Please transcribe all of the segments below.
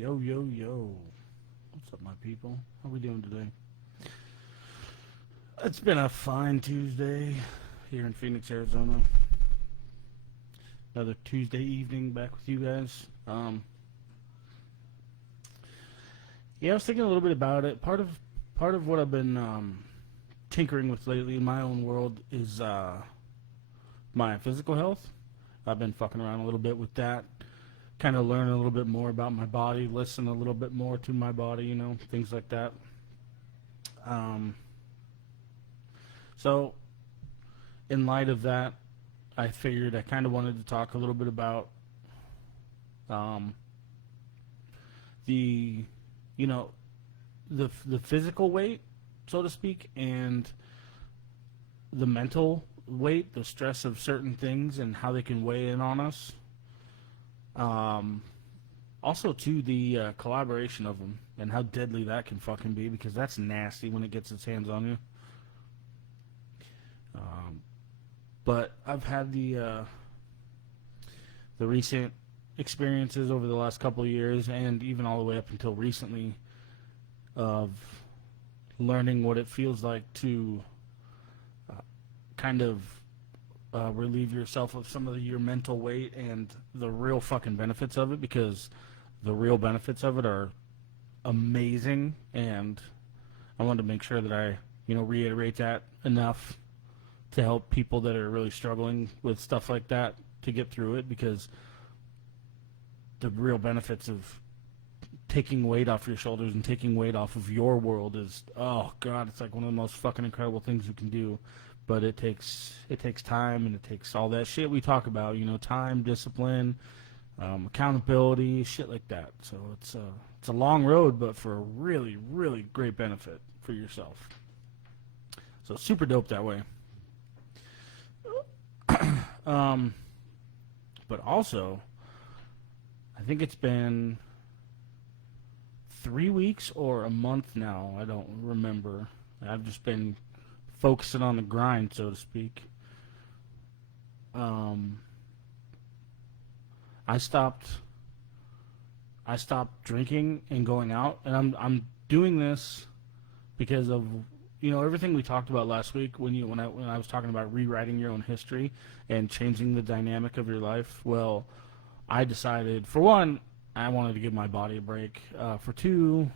Yo, yo, yo. What's up, my people? How we doing today? It's been a fine Tuesday here in Phoenix, Arizona. Another Tuesday evening back with you guys. Yeah, I was thinking a little bit about it. Part of what I've been tinkering with lately in my own world is my physical health. I've been fucking around a little bit with that, kind of learn a little bit more about my body, listen a little bit more to my body, things like that. Um, so, in light of that, I figured I kind of wanted to talk a little bit about um, the, you know, the physical weight, so to speak, and the mental weight, the stress of certain things, and how they can weigh in on us. Um, Also, to the collaboration of them and how deadly that can fucking be, because that's nasty when it gets its hands on you. Um, but I've had the recent experiences over the last couple of years, and even all the way up until recently, of learning what it feels like to uh, kind of relieve yourself of some of your mental weight and the real fucking benefits of it, because the real benefits of it are amazing, and I wanted to make sure that I, reiterate that enough to help people that are really struggling with stuff like that to get through it, because the real benefits of taking weight off your shoulders and taking weight off of your world is, oh god, it's like one of the most fucking incredible things you can do. But it takes time, and it takes all that shit we talk about, time, discipline, accountability, shit like that. So it's a long road, but for a really, really great benefit for yourself. So super dope that way. Um, but also, I think it's been 3 weeks or a month now. I don't remember. I've just been focusing on the grind, so to speak. Um, I stopped. I stopped drinking and going out, and I'm doing this because of everything we talked about last week when I was talking about rewriting your own history and changing the dynamic of your life. Well, I decided, for one, I wanted to give my body a break. For two,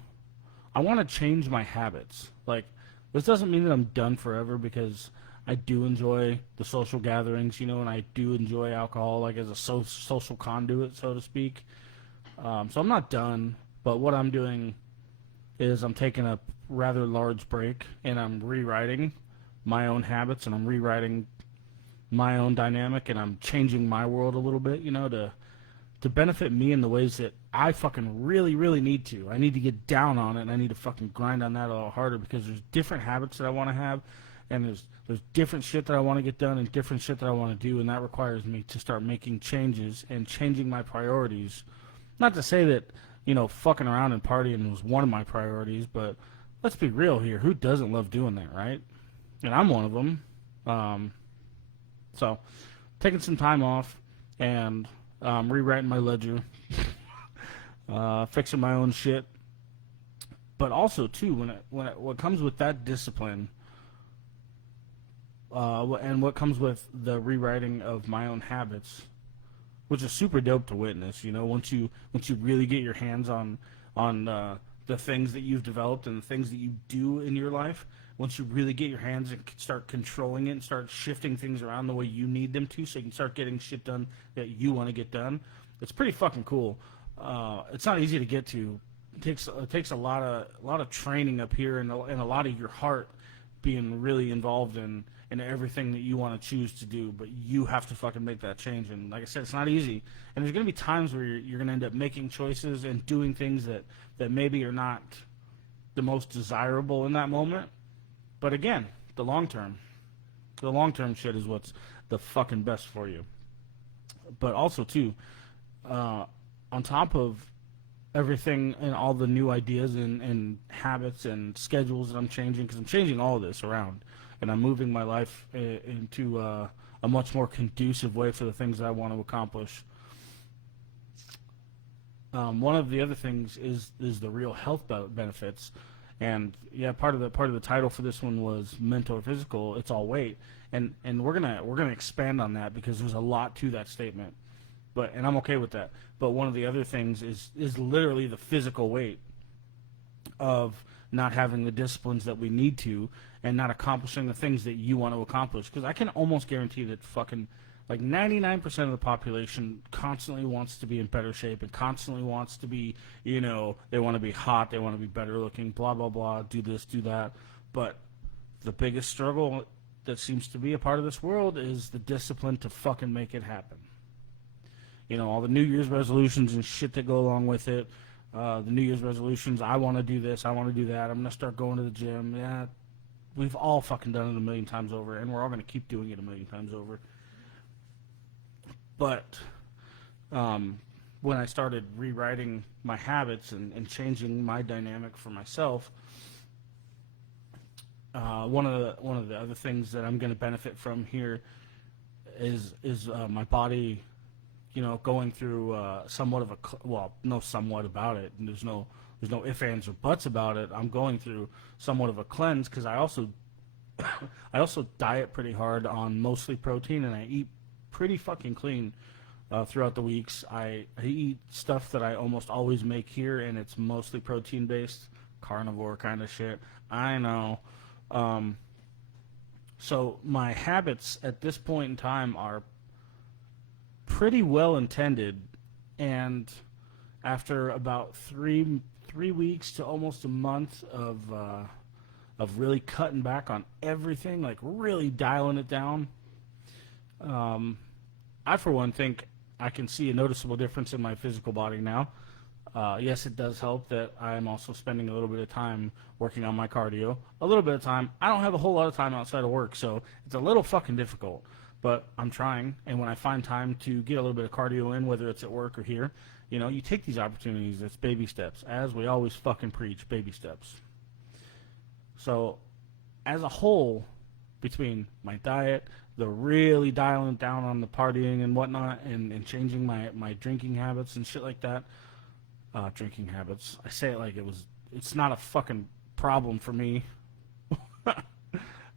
I want to change my habits. Like, this doesn't mean that I'm done forever, because I do enjoy the social gatherings, and I do enjoy alcohol, like as a social conduit, so to speak. So I'm not done, but what I'm doing is I'm taking a rather large break, and I'm rewriting my own habits, and I'm rewriting my own dynamic, and I'm changing my world a little bit, to benefit me in the ways that I fucking really, really need to. I need to get down on it, and I need to fucking grind on that a little harder, because there's different habits that I want to have, and there's different shit that I want to get done and different shit that I want to do, and that requires me to start making changes and changing my priorities. Not to say that, fucking around and partying was one of my priorities, but let's be real here. Who doesn't love doing that, right? And I'm one of them. Um, so, taking some time off and rewriting my ledger, fixing my own shit. But also, too, what comes with that discipline, and what comes with the rewriting of my own habits, which is super dope to witness. Once you really get your hands on the things that you've developed and the things that you do in your life. Once you really get your hands and start controlling it and start shifting things around the way you need them to, so you can start getting shit done that you want to get done, it's pretty fucking cool. It's not easy to get to. It takes a lot of training up here, and a lot of your heart being really involved in everything that you want to choose to do. But you have to fucking make that change. And like I said, it's not easy. And there's going to be times where you're going to end up making choices and doing things that maybe are not the most desirable in that moment. But again, the long term shit is what's the fucking best for you. But also, too, on top of everything and all the new ideas and habits and schedules that I'm changing, because I'm changing all of this around, and I'm moving my life into a much more conducive way for the things that I want to accomplish. one of the other things is the real health benefits, and yeah, part of the title for this one was mental or physical. It's all weight, and we're gonna expand on that because there's a lot to that statement. And I'm okay with that. But one of the other things is literally the physical weight of not having the disciplines that we need to, and not accomplishing the things that you want to accomplish. Because I can almost guarantee that fucking like 99% of the population constantly wants to be in better shape and constantly wants to be, they want to be hot, they want to be better looking, blah, blah, blah, do this, do that. But the biggest struggle that seems to be a part of this world is the discipline to fucking make it happen. All the New Year's resolutions and shit that go along with it. The New Year's resolutions, I want to do this, I want to do that, I'm going to start going to the gym. Yeah, we've all fucking done it a million times over, and we're all going to keep doing it a million times over. But when I started rewriting my habits and changing my dynamic for myself, one of the other things that I'm going to benefit from here is my body, going through somewhat of somewhat about it. And there's no ifs, ands, or buts about it. I'm going through somewhat of a cleanse because I also diet pretty hard on mostly protein, and I eat pretty fucking clean throughout the weeks. I eat stuff that I almost always make here, and it's mostly protein based, carnivore kind of shit. I know. So my habits at this point in time are pretty well intended, and after about three weeks to almost a month of really cutting back on everything, like really dialing it down, I for one think I can see a noticeable difference in my physical body now. Yes, it does help that I'm also spending a little bit of time working on my cardio. A little bit of time. I don't have a whole lot of time outside of work, so it's a little fucking difficult. But I'm trying, and when I find time to get a little bit of cardio in, whether it's at work or here, you take these opportunities. It's baby steps. As we always fucking preach, baby steps. So, as a whole, between my diet, the really dialing down on the partying and whatnot, and changing my drinking habits and shit like that, drinking habits, I say it like it's not a fucking problem for me,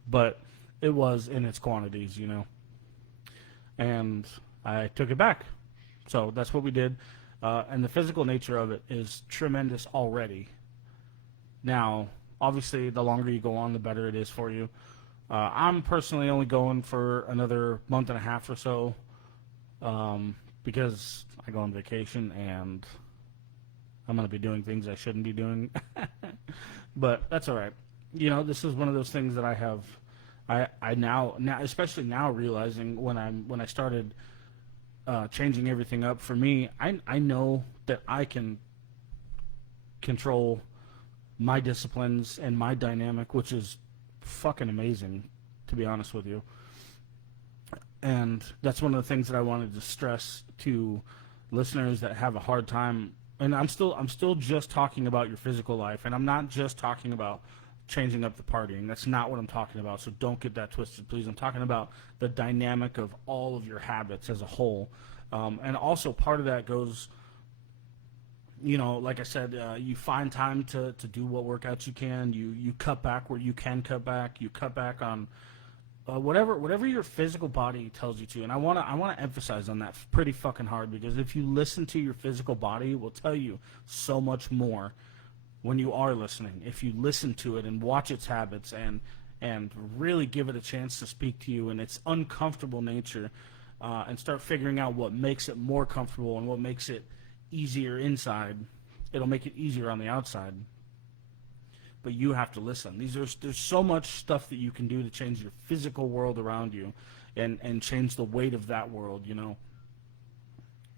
but it was in its quantities, and I took it back. So that's what we did, and the physical nature of it is tremendous already. Now, obviously, the longer you go on, the better it is for you. I'm personally only going for another month and a half or so, because I go on vacation and I'm going to be doing things I shouldn't be doing. But that's all right. This is one of those things that I have. I now, especially now, realizing when I started changing everything up for me, I know that I can control my disciplines and my dynamic, which is fucking amazing, to be honest with you. And that's one of the things that I wanted to stress to listeners that have a hard time. And I'm still just talking about your physical life, and I'm not just talking about changing up the partying. That's not what I'm talking about, so don't get that twisted, please. I'm talking about the dynamic of all of your habits as a whole. And also part of that goes, like I said, you find time to do what workouts you can. You cut back where you can cut back. You cut back on whatever your physical body tells you to. And I want to emphasize on that pretty fucking hard, because if you listen to your physical body, it will tell you so much more when you are listening. If you listen to it and watch its habits and really give it a chance to speak to you in its uncomfortable nature, and start figuring out what makes it more comfortable and what makes it easier inside, it'll make it easier on the outside. But you have to listen. There's so much stuff that you can do to change your physical world around you, and change the weight of that world,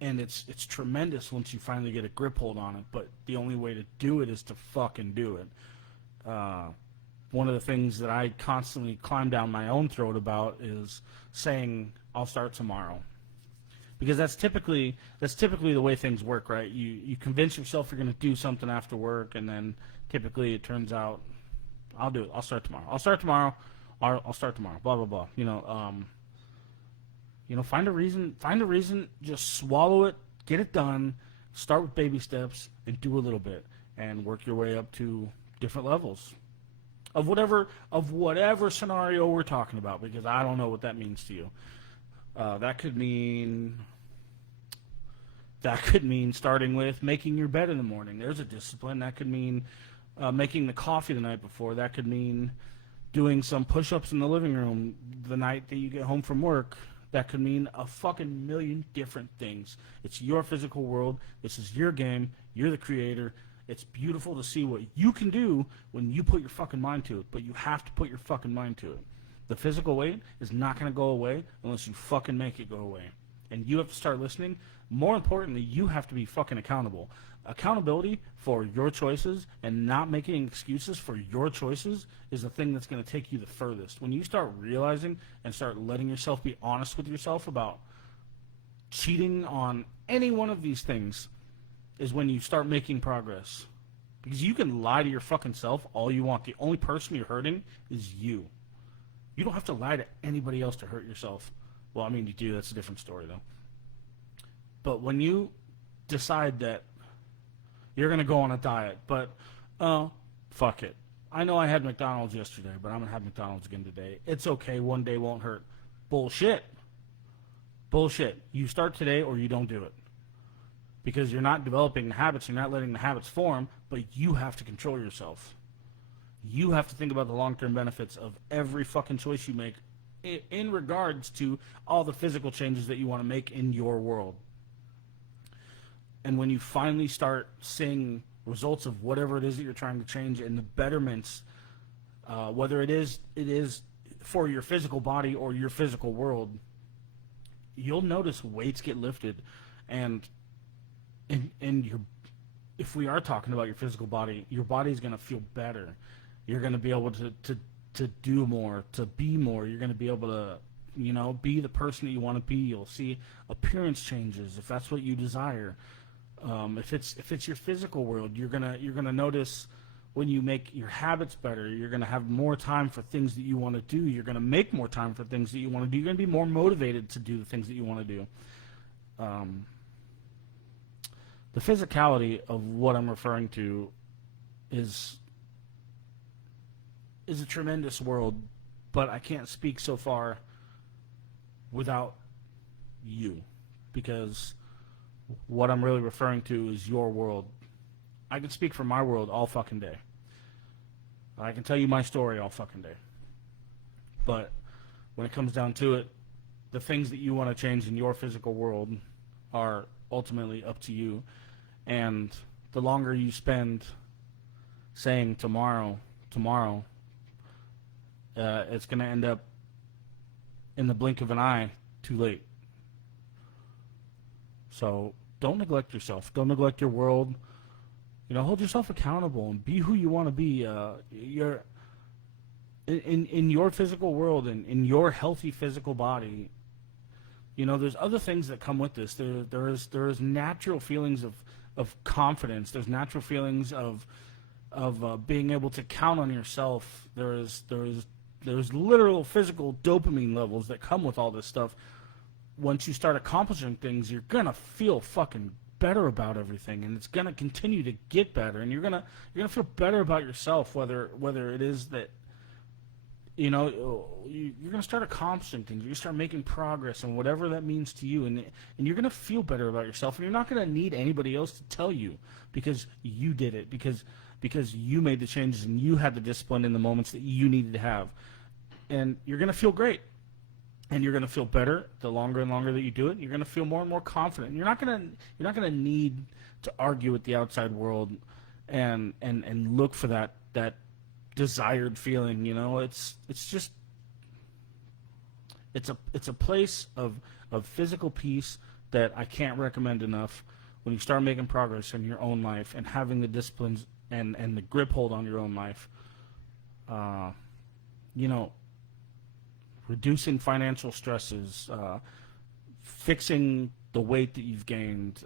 And it's tremendous once you finally get a grip hold on it. But the only way to do it is to fucking do it. One of the things that I constantly climb down my own throat about is saying I'll start tomorrow. Because that's typically the way things work, right? You convince yourself you're going to do something after work, and then typically it turns out, I'll do it. I'll start tomorrow. I'll start tomorrow. Blah blah blah. Find a reason. Just swallow it. Get it done. Start with baby steps and do a little bit, and work your way up to different levels of whatever scenario we're talking about, because I don't know what that means to you. That could mean starting with making your bed in the morning. There's a discipline. That could mean making the coffee the night before. That could mean doing some push-ups in the living room the night that you get home from work. That could mean a fucking million different things. It's your physical world. This is your game. You're the creator. It's beautiful to see what you can do when you put your fucking mind to it, but you have to put your fucking mind to it. The physical weight is not going to go away unless you fucking make it go away. And you have to start listening. More importantly, you have to be fucking accountable. Accountability for your choices and not making excuses for your choices is the thing that's going to take you the furthest. When you start realizing and start letting yourself be honest with yourself about cheating on any one of these things, is when you start making progress. Because you can lie to your fucking self all you want. The only person you're hurting is you. You don't have to lie to anybody else to hurt yourself. Well, I mean, you do. That's a different story, though. But when you decide that you're going to go on a diet, but, fuck it. I know I had McDonald's yesterday, but I'm going to have McDonald's again today. It's okay. One day won't hurt. Bullshit. Bullshit. You start today or you don't do it. Because you're not developing the habits, you're not letting the habits form, but you have to control yourself. You have to think about the long-term benefits of every fucking choice you make in regards to all the physical changes that you want to make in your world. And when you finally start seeing results of whatever it is that you're trying to change and the betterments, whether it is for your physical body or your physical world, you'll notice weights get lifted, and if we are talking about your physical body, your body's going to feel better. You're going to be able to do more, to be more. You're going to be able to, be the person that you want to be. You'll see appearance changes if that's what you desire. If it's your physical world, you're gonna notice when you make your habits better. You're gonna have more time for things that you want to do. You're gonna make more time for things that you want to do. You're gonna be more motivated to do the things that you want to do. The physicality of what I'm referring to is a tremendous world, but I can't speak so far without you, because what I'm really referring to is your world. I can speak for my world all fucking day. I can tell you my story all fucking day. But when it comes down to it, the things that you want to change in your physical world are ultimately up to you. And the longer you spend saying tomorrow, it's going to end up in the blink of an eye too late. So don't neglect yourself. Don't neglect your world. Hold yourself accountable and be who you want to be. You're in your physical world and in your healthy physical body. There's other things that come with this. There is natural feelings of confidence. There's natural feelings of being able to count on yourself. There's literal physical dopamine levels that come with all this stuff. Once you start accomplishing things, you're gonna feel fucking better about everything, and it's gonna continue to get better, and you're gonna feel better about yourself, whether it is that you're gonna start accomplishing things, you're gonna start making progress, and whatever that means to you, and you're gonna feel better about yourself, and you're not gonna need anybody else to tell you, because you did it, because you made the changes and you had the discipline in the moments that you needed to have, and you're gonna feel great. And you're going to feel better the longer and longer that you do it. You're going to feel more and more confident. You're not going to need to argue with the outside world and look for that desired feeling. It's a place of physical peace that I can't recommend enough. When you start making progress in your own life and having the disciplines and the grip hold on your own life, reducing financial stresses, fixing the weight that you've gained.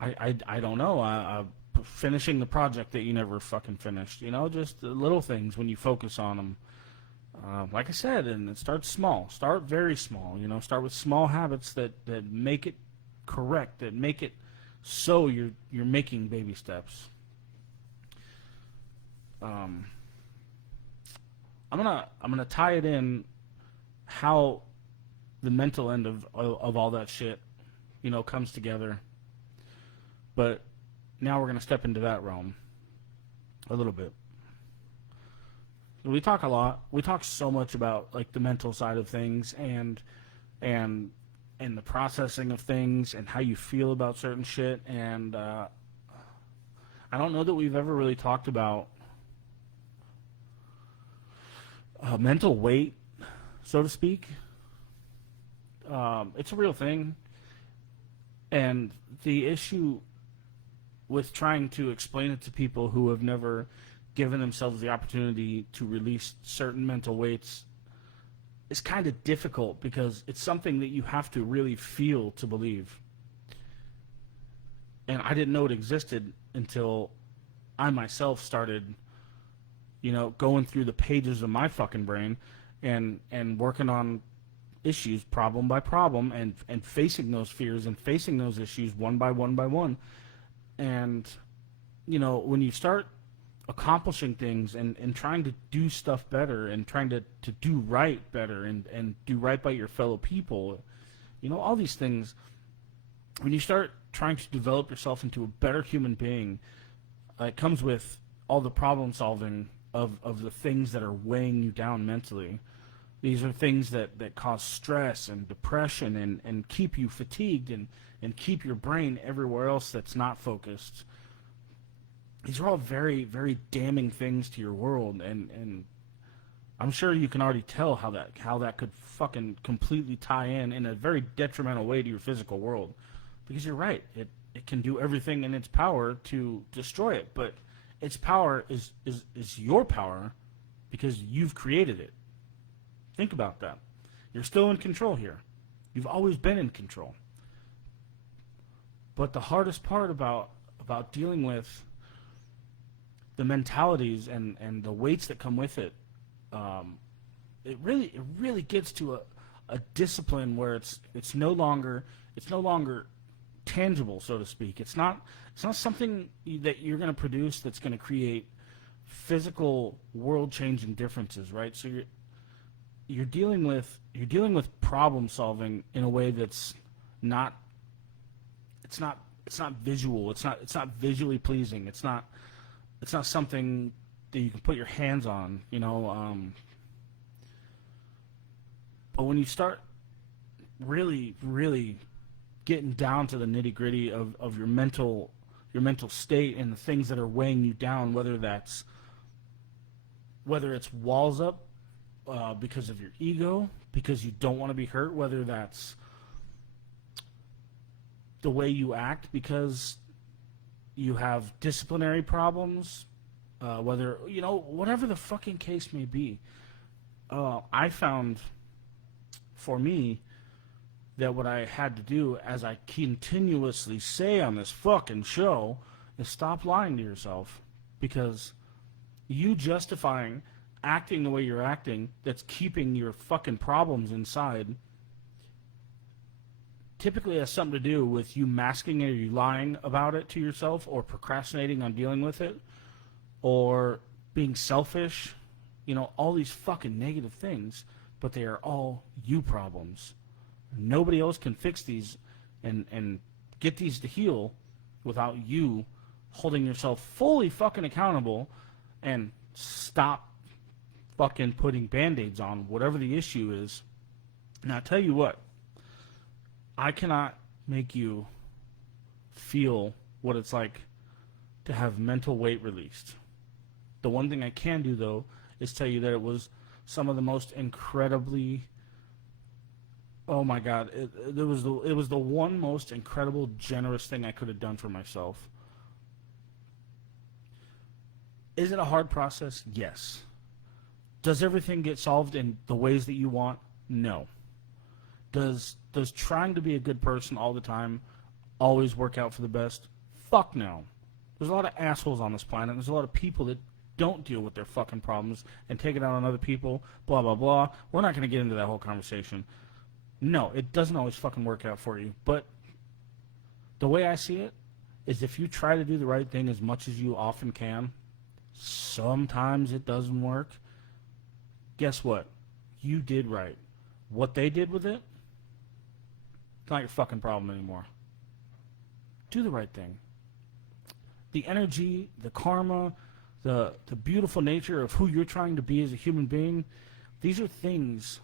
I don't know. Finishing the project that you never fucking finished. Just the little things when you focus on them. Like I said, and it starts small. Start very small. Start with small habits that make it correct it, make it so you're making baby steps. I'm gonna tie it in how the mental end of all that shit, comes together. But now we're gonna step into that realm a little bit. We talk a lot. We talk so much about like the mental side of things and the processing of things and how you feel about certain shit. And I don't know that we've ever really talked about mental weight, so to speak. It's a real thing. And the issue with trying to explain it to people who have never given themselves the opportunity to release certain mental weights is kind of difficult because it's something that you have to really feel to believe. And I didn't know it existed until I myself started, going through the pages of my fucking brain and working on issues problem by problem and facing those fears and facing those issues one by one by one. And, when you start accomplishing things and trying to do stuff better and trying to do right better and do right by your fellow people, all these things, when you start trying to develop yourself into a better human being, it comes with all the problem solving of the things that are weighing you down mentally. These are things that cause stress and depression and keep you fatigued and keep your brain everywhere else that's not focused. These are all very, very damning things to your world, and I'm sure you can already tell how that could fucking completely tie in a very detrimental way to your physical world. Because you're right, it can do everything in its power to destroy it, but its power is your power because you've created it. Think about that. You're still in control here. You've always been in control. But the hardest part about dealing with the mentalities and the weights that come with it, it really gets to a discipline where it's no longer tangible, so to speak. It's not something that you're going to produce that's going to create physical world-changing differences, right? So you're dealing with problem solving in a way that's not visual. It's not visually pleasing. It's not something that you can put your hands on, but when you start really, really getting down to the nitty-gritty of your mental state and the things that are weighing you down, whether it's walls up because of your ego, because you don't want to be hurt, whether that's the way you act because you have disciplinary problems, whatever the fucking case may be. I found, for me, that what I had to do, as I continuously say on this fucking show, is stop lying to yourself. Because you justifying acting the way you're acting that's keeping your fucking problems inside typically has something to do with you masking it or you lying about it to yourself or procrastinating on dealing with it or being selfish, all these fucking negative things, but they are all you problems. Nobody else can fix these and get these to heal without you holding yourself fully fucking accountable and stop fucking putting band-aids on whatever the issue is. Now, I'll tell you what, I cannot make you feel what it's like to have mental weight released. The one thing I can do, though, is tell you that it was some of the most incredibly, oh my God, it was the one most incredible, generous thing I could have done for myself. Is it a hard process? Yes. Does everything get solved in the ways that you want? No. Does trying to be a good person all the time always work out for the best? Fuck no. There's a lot of assholes on this planet. There's a lot of people that don't deal with their fucking problems and take it out on other people, blah, blah, blah. We're not going to get into that whole conversation. No, it doesn't always fucking work out for you. But The way I see it is if you try to do the right thing as much as you often can, sometimes it doesn't work. Guess what? You did right. What they did with it, it's not your fucking problem anymore. Do the right thing. The energy, the karma, the beautiful nature of who you're trying to be as a human being, these are things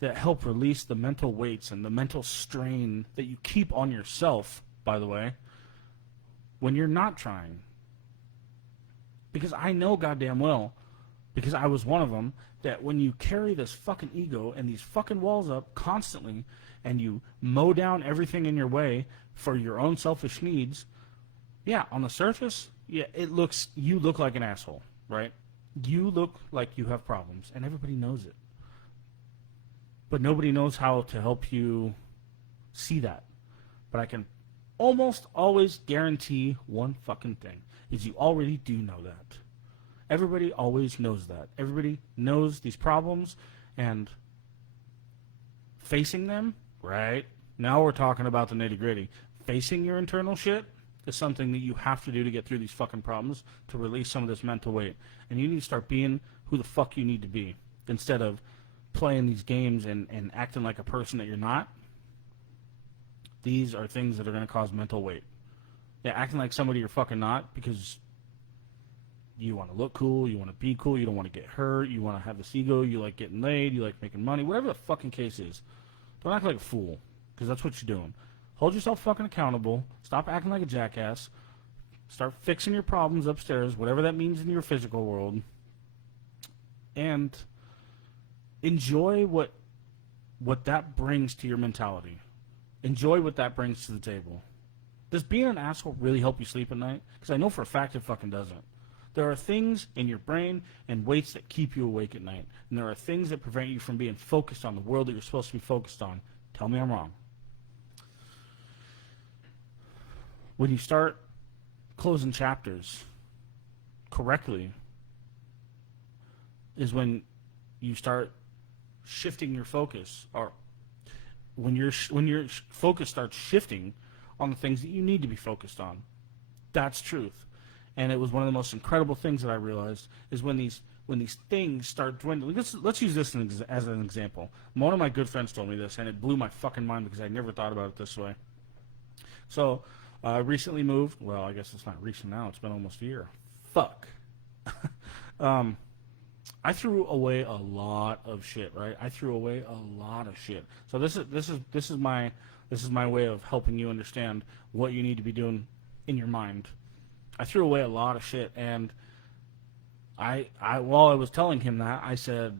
that help release the mental weights and the mental strain that you keep on yourself, by the way, when you're not trying. Because I know goddamn well, because I was one of them, that when you carry this fucking ego and these fucking walls up constantly, and you mow down everything in your way for your own selfish needs, yeah, on the surface, yeah, you look like an asshole, right? You look like you have problems, and everybody knows it. But nobody knows how to help you see that. But I can almost always guarantee one fucking thing, is you already do know that. Everybody always knows that. Everybody knows these problems, and facing them, right? Now we're talking about the nitty-gritty. Facing your internal shit is something that you have to do to get through these fucking problems, to release some of this mental weight. And you need to start being who the fuck you need to be, instead of playing these games and acting like a person that you're not. These are things that are going to cause mental weight. Yeah, acting like somebody you're fucking not because you want to look cool, you want to be cool, you don't want to get hurt, you want to have this ego, you like getting laid, you like making money, whatever the fucking case is. Don't act like a fool, because that's what you're doing. Hold yourself fucking accountable. Stop acting like a jackass. Start fixing your problems upstairs, whatever that means in your physical world. And enjoy what that brings to your mentality. Enjoy what that brings to the table. Does being an asshole really help you sleep at night? Because I know for a fact it fucking doesn't. There are things in your brain and weights that keep you awake at night. And there are things that prevent you from being focused on the world that you're supposed to be focused on. Tell me I'm wrong. When you start closing chapters correctly is when you start shifting your focus, or when your focus starts shifting on the things that you need to be focused on. That's truth. And it was one of the most incredible things that I realized is when these things start dwindling. Let's use this as an example. One of my good friends told me this, and it blew my fucking mind because I never thought about it this way. So, I recently moved. Well, I guess it's not recent now. It's been almost a year. Fuck. I threw away a lot of shit, right? I threw away a lot of shit. So this is my way of helping you understand what you need to be doing in your mind. I threw away a lot of shit, and I while I was telling him that, I said,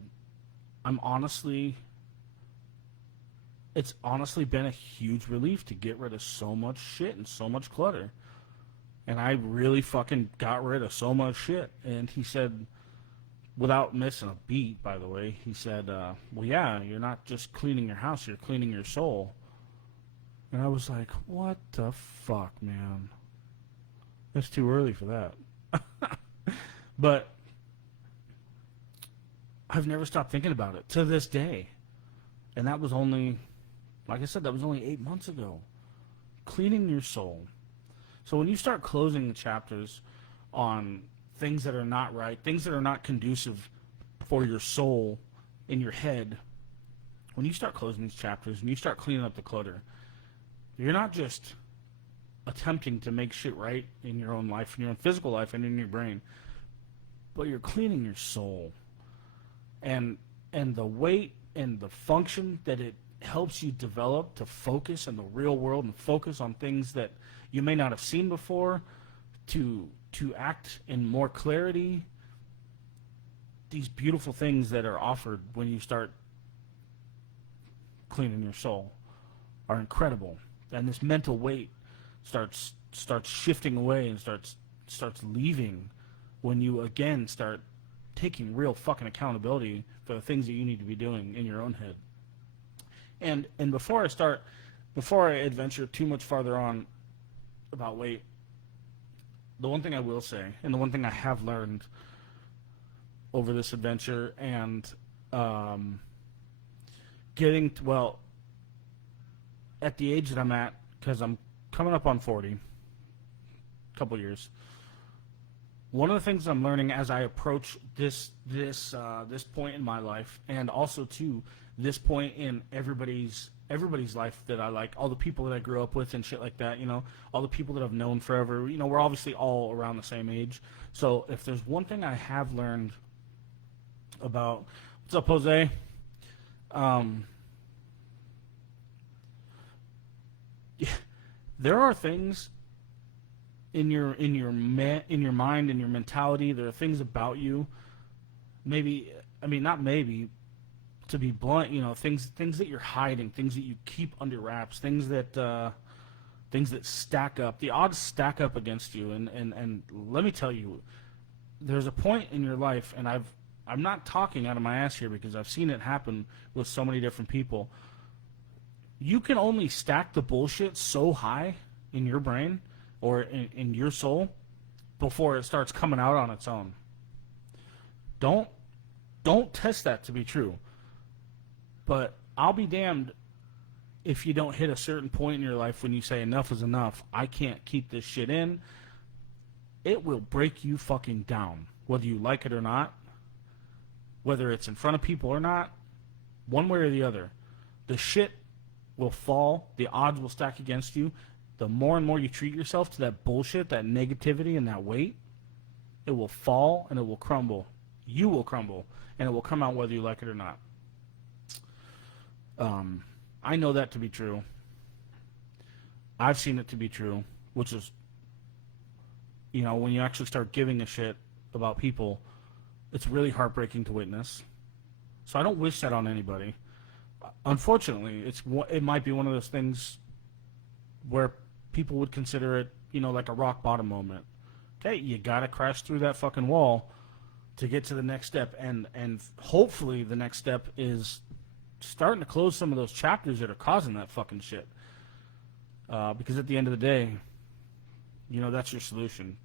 it's honestly been a huge relief to get rid of so much shit and so much clutter. And I really fucking got rid of so much shit. And he said, without missing a beat, by the way, he said, well, yeah, you're not just cleaning your house, you're cleaning your soul. And I was like, what the fuck, man? It's too early for that. But I've never stopped thinking about it to this day. And that was only, like I said, that was only 8 months ago. Cleaning your soul. So when you start closing the chapters on things that are not right, things that are not conducive for your soul in your head, when you start closing these chapters and you start cleaning up the clutter, you're not just attempting to make shit right in your own life, in your own physical life, and in your brain, but you're cleaning your soul. And the weight and the function that it helps you develop to focus in the real world and focus on things that you may not have seen before, to act in more clarity, these beautiful things that are offered when you start cleaning your soul are incredible. And this mental weight starts shifting away and starts leaving when you again start taking real fucking accountability for the things that you need to be doing in your own head. And before I adventure too much farther on about weight, the one thing I will say, and the one thing I have learned over this adventure, and at the age that I'm at, because I'm coming up on 40, couple years. One of the things I'm learning as I approach this point in my life, and also to this point in everybody's life that I like, all the people that I grew up with and shit like that, you know, all the people that I've known forever, you know, we're obviously all around the same age. So if there's one thing I have learned about, what's up, Jose? There are things in your mind, in your mentality. There are things about you. Maybe, I mean, not maybe, to be blunt, you know, things that you're hiding, things that you keep under wraps, things that stack up. The odds stack up against you, and let me tell you, there's a point in your life, and I'm not talking out of my ass here because I've seen it happen with so many different people. You can only stack the bullshit so high in your brain or in your soul before it starts coming out on its own. Don't test that to be true. But I'll be damned if you don't hit a certain point in your life when you say enough is enough. I can't keep this shit in. It will break you fucking down, whether you like it or not, whether it's in front of people or not, one way or the other. The shit will fall. The odds will stack against you. The more and more you treat yourself to that bullshit, that negativity, and that weight, it will fall and it will crumble. You will crumble, and it will come out whether you like it or not. I know that to be true. I've seen it to be true, which is, you know, when you actually start giving a shit about people, it's really heartbreaking to witness. So I don't wish that on anybody. Unfortunately, it might be one of those things where people would consider it, you know, like a rock bottom moment. Okay, you gotta crash through that fucking wall to get to the next step, and hopefully the next step is starting to close some of those chapters that are causing that fucking shit. Because at the end of the day, you know, that's your solution.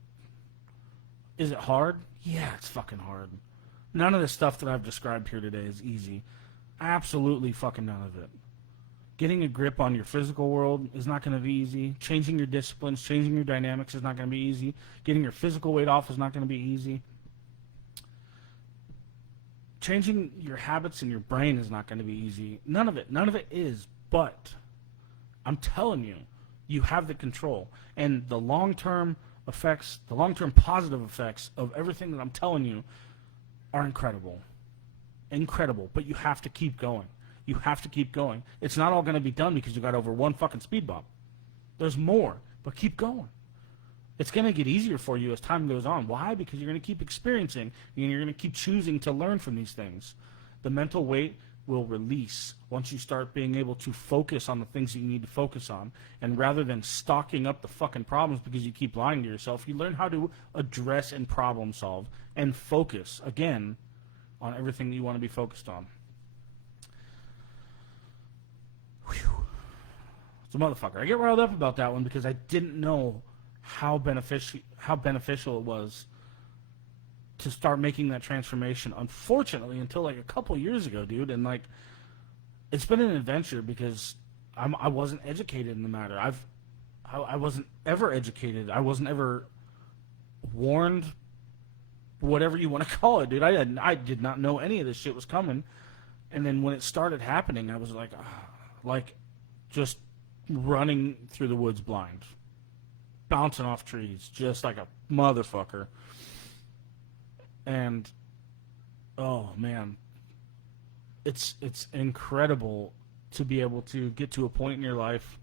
Is it hard? Yeah, it's fucking hard. None of the stuff that I've described here today is easy. Absolutely fucking none of it. Getting a grip on your physical world is not going to be easy. Changing your disciplines, changing your dynamics is not going to be easy. Getting your physical weight off is not going to be easy. Changing your habits in your brain is not going to be easy. None of it is. But I'm telling you, you have the control. And the long-term effects, the long-term positive effects of everything that I'm telling you are incredible. Incredible. But you have to keep going. You have to keep going. It's not all going to be done because you got over one fucking speed bump. There's more. But keep going. It's going to get easier for you as time goes on. Why? Because you're going to keep experiencing, and you're going to keep choosing to learn from these things. The mental weight will release once you start being able to focus on the things that you need to focus on. And rather than stocking up the fucking problems because you keep lying to yourself, you learn how to address and problem solve and focus, again, on everything that you want to be focused on. Whew. It's a motherfucker. I get riled up about that one because I didn't know how beneficial it was to start making that transformation, unfortunately, until like a couple years ago, dude. And like, it's been an adventure because I wasn't educated in the matter. I wasn't ever educated. I wasn't ever warned, whatever you want to call it, dude. I did not know any of this shit was coming. And then when it started happening, I was like just running through the woods blind, bouncing off trees, just like a motherfucker. And oh man, it's incredible to be able to get to a point in your life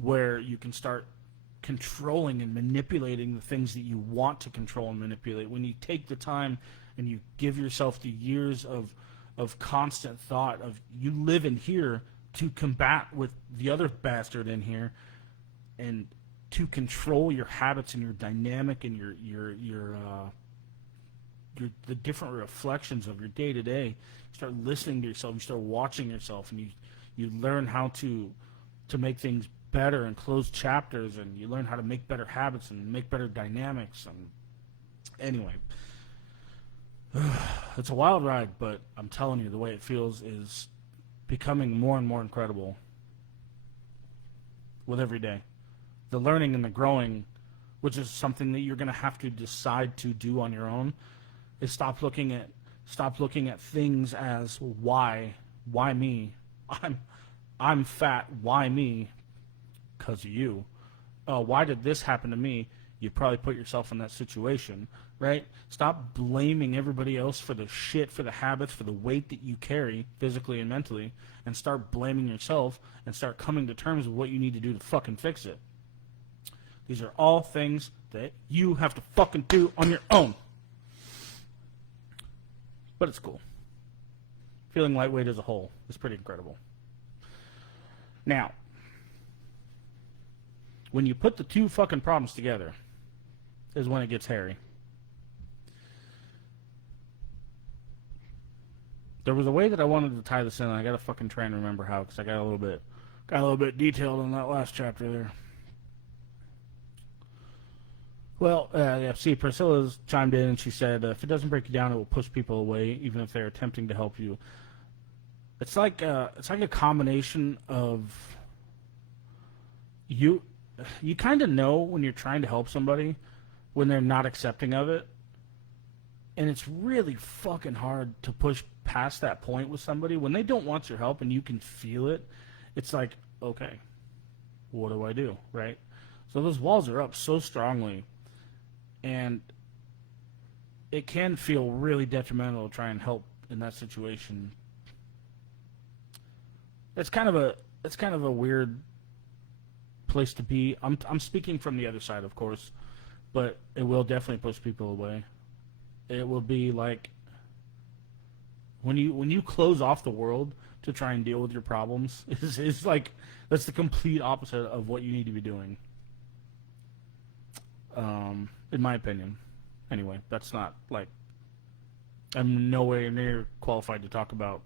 where you can start controlling and manipulating the things that you want to control and manipulate. When you take the time and you give yourself the years of constant thought of you live in here to combat with the other bastard in here, and to control your habits and your dynamic and your the different reflections of your day to day. You start listening to yourself, you start watching yourself, and you learn how to make things better and close chapters, and you learn how to make better habits and make better dynamics. And anyway, it's a wild ride, but I'm telling you, the way it feels is becoming more and more incredible. with every day. The learning and the growing, which is something that you're going to have to decide to do on your own, is stop looking at things as why me? I'm fat, why me? 'Cause of you. Why did this happen to me? You probably put yourself in that situation, right? Stop blaming everybody else for the shit, for the habits, for the weight that you carry physically and mentally, and start blaming yourself and start coming to terms with what you need to do to fucking fix it. These are all things that you have to fucking do on your own. But it's cool. Feeling lightweight as a whole is pretty incredible. Now, when you put the two fucking problems together is when it gets hairy. There was a way that I wanted to tie this in, and I gotta fucking try and remember how, because I got a little bit detailed in that last chapter there. Well, see, Priscilla's chimed in and she said, if it doesn't break you down, it will push people away, even if they're attempting to help you. It's like a combination of you kind of know when you're trying to help somebody when they're not accepting of it, and it's really fucking hard to push past that point with somebody when they don't want your help and you can feel it. It's like, okay, what do I do, right? So those walls are up so strongly, and it can feel really detrimental to try and help in that situation. It's kind of a weird place to be. I'm speaking from the other side, of course, but it will definitely push people away. It will be like when you close off the world to try and deal with your problems, it's like that's the complete opposite of what you need to be doing. In my opinion. Anyway, that's not like, I'm nowhere near qualified to talk about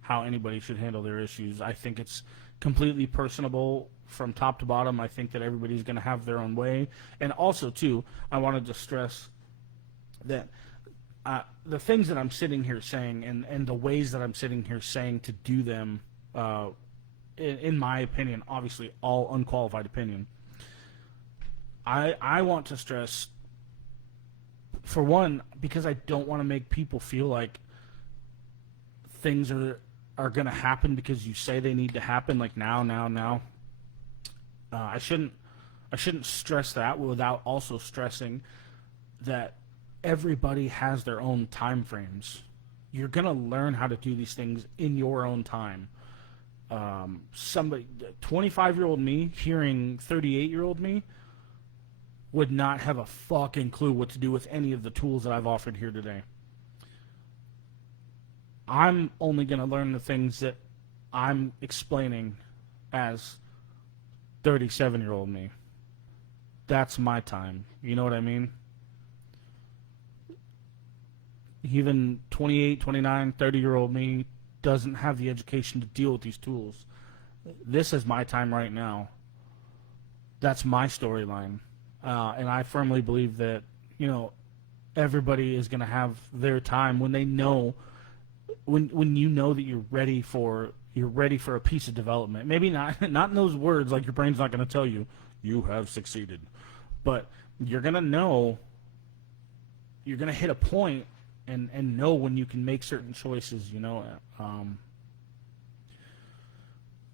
how anybody should handle their issues. I think it's completely personable from top to bottom. I think that everybody's going to have their own way. And also, too, I wanted to stress that the things that I'm sitting here saying and the ways that I'm sitting here saying to do them, in my opinion, obviously all unqualified opinion, I want to stress, for one, because I don't want to make people feel like things are going to happen because you say they need to happen, like now. I shouldn't stress that without also stressing that everybody has their own time frames. You're going to learn how to do these things in your own time. Somebody, 25-year-old me hearing 38-year-old me would not have a fucking clue what to do with any of the tools that I've offered here today. I'm only going to learn the things that I'm explaining as 37-year-old me. That's my time. You know what I mean? Even 28, 29, 30-year-old me doesn't have the education to deal with these tools. This is my time right now. That's my storyline. And I firmly believe that, everybody is going to have their time when they know, when you know that you're ready for a piece of development. Maybe not in those words, like your brain's not going to tell you, you have succeeded. But you're going to know, you're going to hit a point and know when you can make certain choices,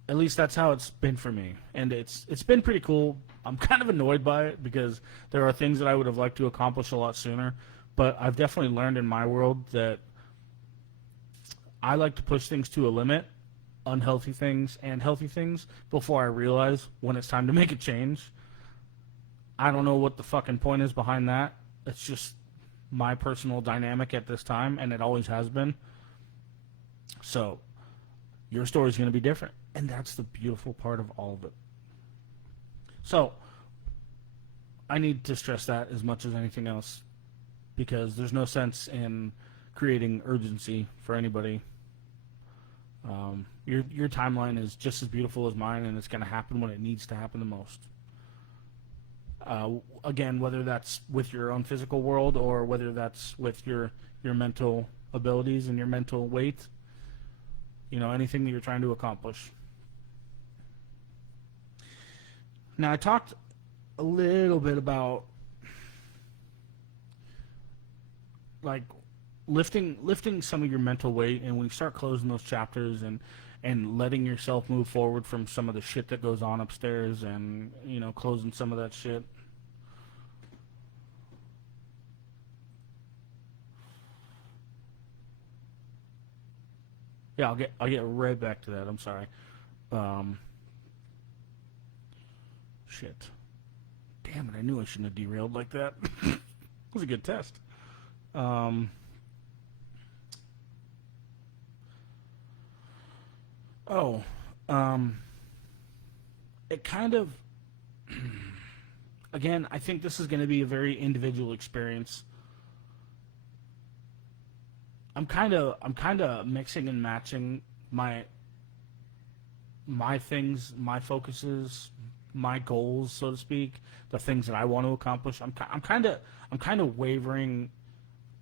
At least that's how it's been for me. And it's been pretty cool. I'm kind of annoyed by it because there are things that I would have liked to accomplish a lot sooner. But I've definitely learned in my world that I like to push things to a limit, unhealthy things and healthy things, before I realize when it's time to make a change. I don't know what the fucking point is behind that. It's just my personal dynamic at this time, and it always has been. So your story is going to be different, and that's the beautiful part of all of it. So I need to stress that as much as anything else, because there's no sense in creating urgency for anybody. Your timeline is just as beautiful as mine, and it's going to happen when it needs to happen the most. Again, whether that's with your own physical world or whether that's with your mental abilities and your mental weight, anything that you're trying to accomplish. Now, I talked a little bit about like lifting some of your mental weight, and when you start closing those chapters and letting yourself move forward from some of the shit that goes on upstairs, and closing some of that shit. Yeah, I'll get right back to that. I'm sorry. Um, Shit. Damn it! I knew I shouldn't have derailed like that. It was a good test. Um, oh, um, it kind of. Again, I think this is going to be a very individual experience. I'm kind of mixing and matching my things, my focuses, my goals, so to speak, the things that I want to accomplish. I'm kind of wavering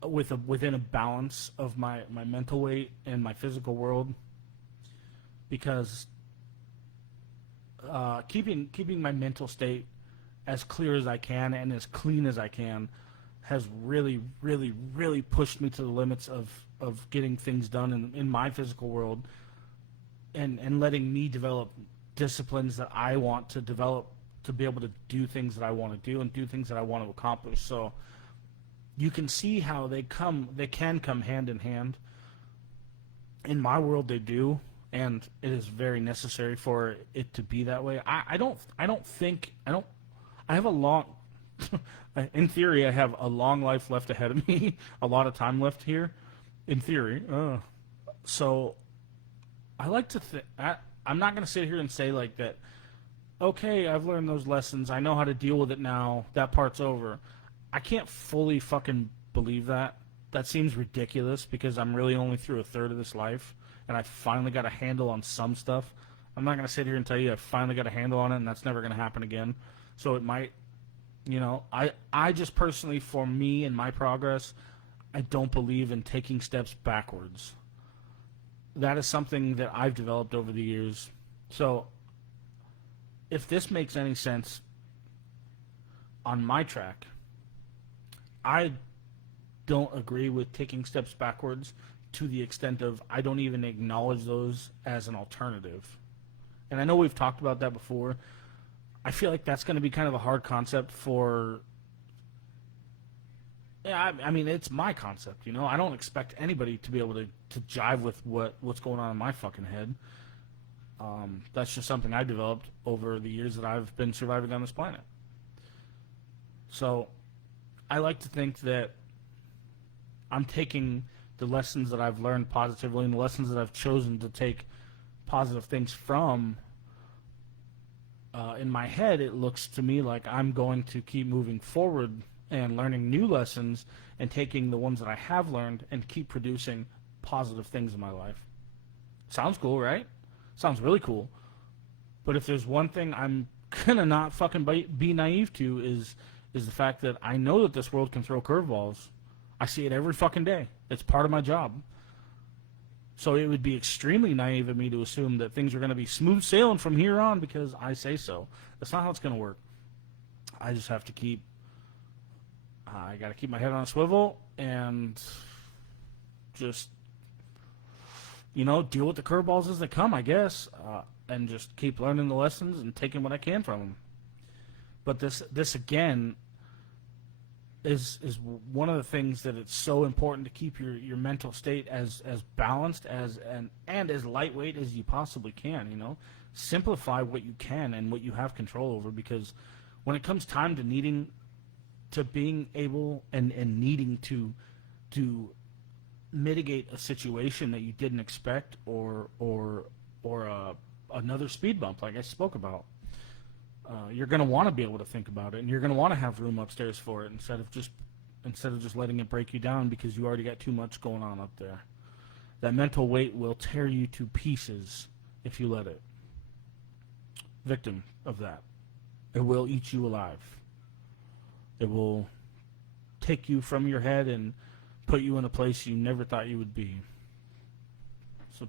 within a balance of my mental weight and my physical world, because keeping my mental state as clear as I can and as clean as I can has really, really, really pushed me to the limits of getting things done in my physical world, and letting me develop disciplines that I want to develop to be able to do things that I want to do and do things that I want to accomplish. So you can see how they can come hand in hand. In my world, they do, and it is very necessary for it to be that way. I have a long, in theory, I have a long life left ahead of me, a lot of time left here, in theory. So I like to think, I'm not going to sit here and say like that, okay, I've learned those lessons, I know how to deal with it now, that part's over. I can't fully fucking believe that. That seems ridiculous, because I'm really only through a third of this life, and I finally got a handle on some stuff. I'm not going to sit here and tell you I finally got a handle on it and that's never going to happen again. So it might, I just personally, for me and my progress, I don't believe in taking steps backwards. That is something that I've developed over the years. So if this makes any sense on my track, I don't agree with taking steps backwards to the extent of I don't even acknowledge those as an alternative. And I know we've talked about that before. I feel like that's going to be kind of a hard concept for. Yeah, I mean, it's my concept, I don't expect anybody to be able to jive with what's going on in my fucking head. That's just something I developed over the years that I've been surviving on this planet. So I like to think that I'm taking the lessons that I've learned positively and the lessons that I've chosen to take positive things from. In my head, it looks to me like I'm going to keep moving forward and learning new lessons and taking the ones that I have learned and keep producing positive things in my life. Sounds cool, right? Sounds really cool. But if there's one thing I'm gonna not fucking be naive to is the fact that I know that this world can throw curveballs. I see it every fucking day. It's part of my job. So it would be extremely naive of me to assume that things are going to be smooth sailing from here on because I say so. That's not how it's going to work. I just have to I got to keep my head on a swivel and just, deal with the curveballs as they come, I guess, and just keep learning the lessons and taking what I can from them. But this again is one of the things that it's so important to keep your mental state as balanced and as lightweight as you possibly can. Simplify what you can and what you have control over, because when it comes time to being able and needing to mitigate a situation that you didn't expect, or another speed bump like I spoke about, you're going to want to be able to think about it, and you're going to want to have room upstairs for it instead of just letting it break you down because you already got too much going on up there. That mental weight will tear you to pieces if you let it. Victim of that. It will eat you alive. It will take you from your head and put you in a place you never thought you would be. So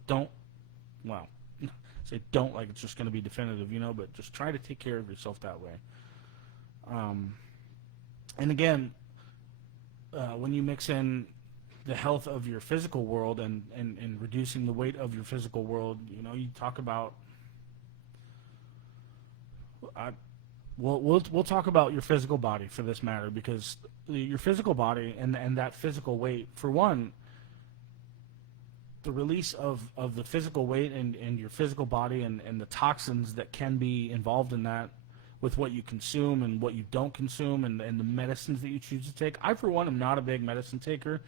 say don't like it's just going to be definitive, but just try to take care of yourself that way. And again, when you mix in the health of your physical world and reducing the weight of your physical world, you talk about. We'll talk about your physical body for this matter, because your physical body and that physical weight, for one, the release of the physical weight and your physical body and the toxins that can be involved in that with what you consume and what you don't consume and the medicines that you choose to take. I, for one, am not a big medicine taker.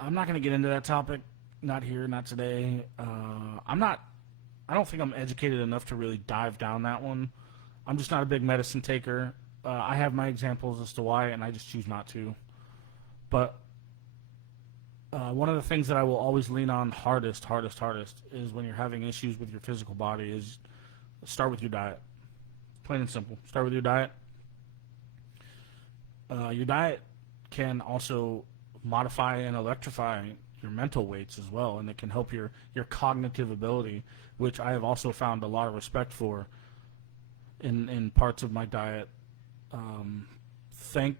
I'm not going to get into that topic. Not here, not today. I don't think I'm educated enough to really dive down that one. I'm just not a big medicine taker. I have my examples as to why, and I just choose not to. But one of the things that I will always lean on hardest is when you're having issues with your physical body is start with your diet. Plain and simple. Start with your diet. Your diet can also modify and electrify your mental weights as well, and it can help your cognitive ability, which I have also found a lot of respect for in parts of my diet. Thank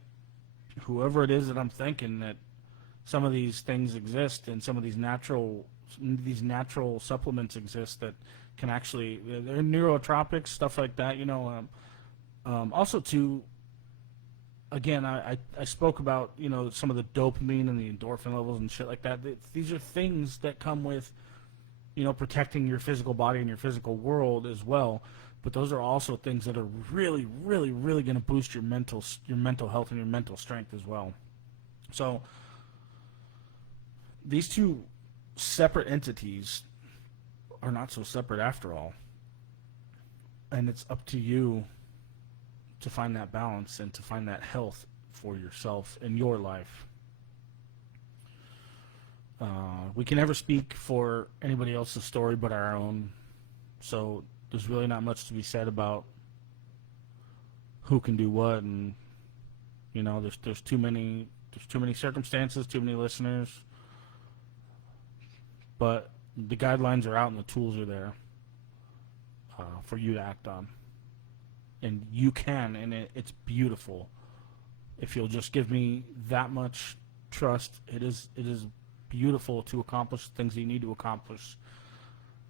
whoever it is that I'm thanking that some of these things exist and some of these natural supplements exist that can actually, they're neurotropics, stuff like that, also too, again, I spoke about, some of the dopamine and the endorphin levels and shit like that. These are things that come with, protecting your physical body and your physical world as well. But those are also things that are really, really, really going to boost your mental health and your mental strength as well. So these two separate entities are not so separate after all. And it's up to you to find that balance and to find that health for yourself in your life. We can never speak for anybody else's story but our own. So there's really not much to be said about who can do what, and there's too many circumstances, too many listeners. But the guidelines are out and the tools are there for you to act on. And you can, and it's beautiful. If you'll just give me that much trust, it is beautiful to accomplish the things that you need to accomplish.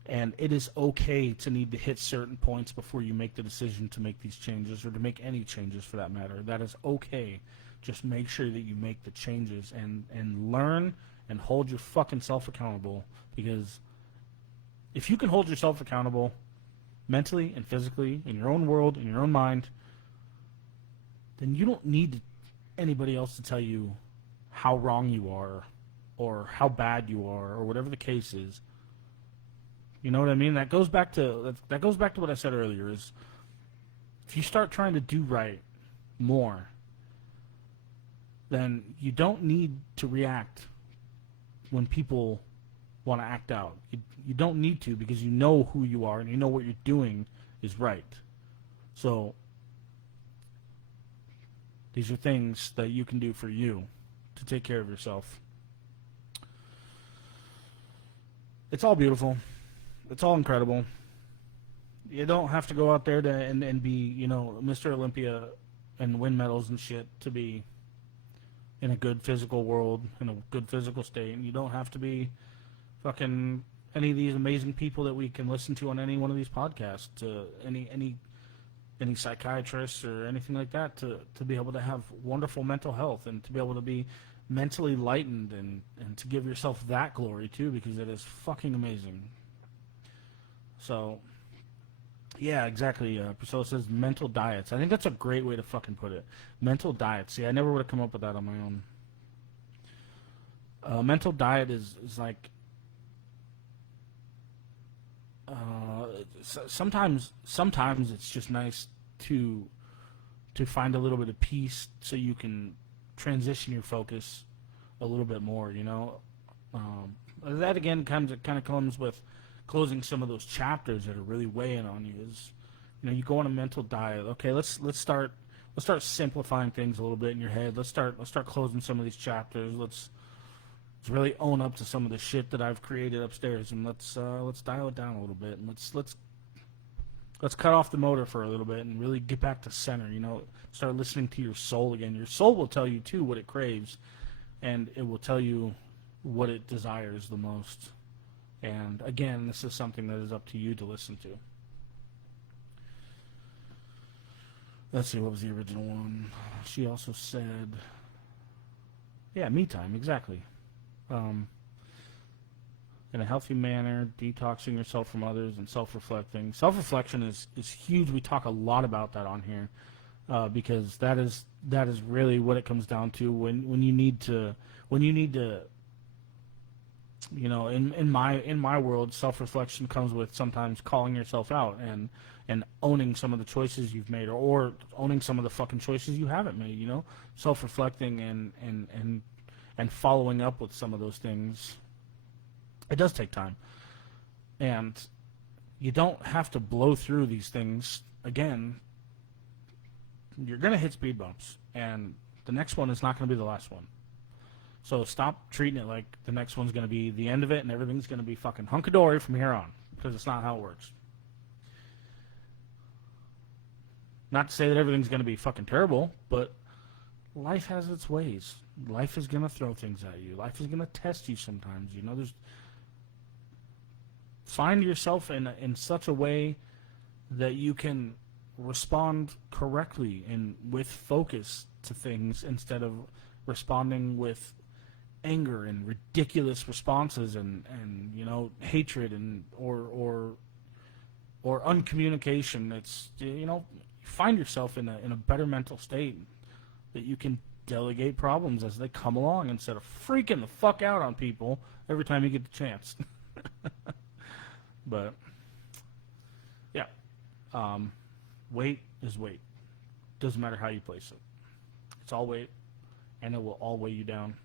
And it is okay to need to hit certain points before you make the decision to make these changes, or to make any changes for that matter. That is okay. Just make sure that you make the changes and learn and hold your fucking self accountable. Because if you can hold yourself accountable mentally and physically, in your own world, in your own mind, then you don't need anybody else to tell you how wrong you are or how bad you are or whatever the case is. You know what I mean? That goes back to what I said earlier, is if you start trying to do right more, then you don't need to react when people want to act out. You don't need to, because you know who you are and you know what you're doing is right. So these are things that you can do for you to take care of yourself. It's all beautiful. It's all incredible. You don't have to go out there and be, Mr. Olympia and win medals and shit to be in a good physical world, in a good physical state. And you don't have to be fucking any of these amazing people that we can listen to on any one of these podcasts, any psychiatrists or anything like that, to be able to have wonderful mental health and to be able to be mentally lightened and to give yourself that glory too, because it is fucking amazing. So, yeah, exactly. Priscilla says mental diets. I think that's a great way to fucking put it. Mental diets. See, I never would have come up with that on my own. Mental diet is like, sometimes it's just nice to find a little bit of peace so you can transition your focus a little bit more, that again kind of comes with closing some of those chapters that are really weighing on you. Is you go on a mental diet. Okay, let's start simplifying things a little bit in your head. Let's start closing some of these chapters. Let's is really own up to some of the shit that I've created upstairs, and let's dial it down a little bit, and let's cut off the motor for a little bit and really get back to center. You know, start listening to your soul again. Your soul will tell you too what it craves, and it will tell you what it desires the most. And again, this is something that is up to you to listen to. Let's see, what was the original one? She also said, yeah, me time, exactly. In a healthy manner, detoxing yourself from others and self-reflecting. Self-reflection is huge. We talk a lot about that on here because that is really what it comes down to when you need to you know, in my world, self-reflection comes with sometimes calling yourself out and owning some of the choices you've made, or owning some of the fucking choices you haven't made. You know, self-reflecting and following up with some of those things. It does take time, and you don't have to blow through these things. Again, you're gonna hit speed bumps, and the next one is not gonna be the last one. So stop treating it like the next one's going to be the end of it and everything's going to be fucking hunky-dory from here on, because it's not how it works. Not to say that everything's going to be fucking terrible, but life has its ways. Life is going to throw things at you. Life is going to test you sometimes. You know, find yourself in such a way that you can respond correctly and with focus to things instead of responding with anger and ridiculous responses and you know, hatred and or uncommunication. It's, you know, find yourself in a better mental state that you can delegate problems as they come along instead of freaking the fuck out on people every time you get the chance. But yeah, weight is weight. Doesn't matter how you place it. It's all weight, and it will all weigh you down.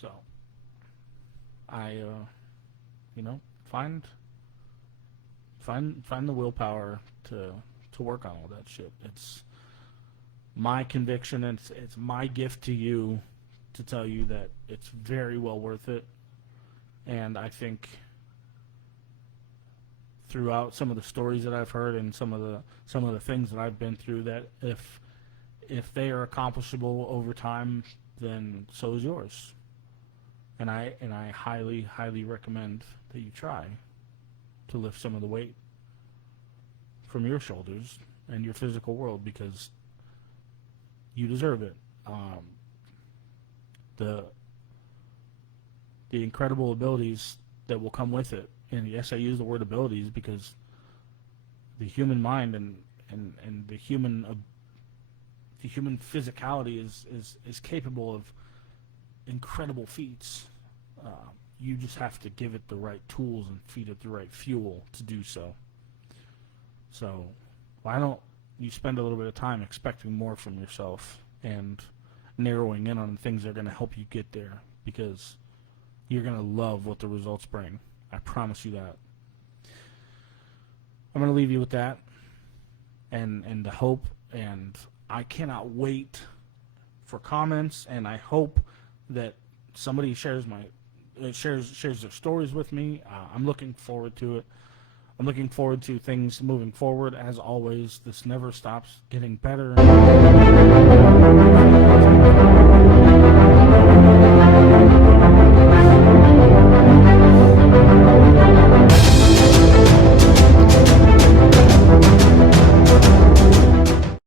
So, you know, find the willpower to work on all that shit. It's my conviction, and it's my gift to you to tell you that it's very well worth it. And I think throughout some of the stories that I've heard and some of the things that I've been through, that if they are accomplishable over time, then so is yours. And I highly, highly recommend that you try to lift some of the weight from your shoulders and your physical world, because you deserve it. The incredible abilities that will come with it, and yes, I use the word abilities because the human mind and the human physicality is capable of incredible feats. You just have to give it the right tools and feed it the right fuel to do so. So why don't you spend a little bit of time expecting more from yourself and narrowing in on things that are going to help you get there, because you're going to love what the results bring. I promise you that. I'm going to leave you with that and the hope, and I cannot wait for comments, and I hope that somebody shares their stories with me. I'm looking forward to it. I'm looking forward to things moving forward. As always, this never stops getting better.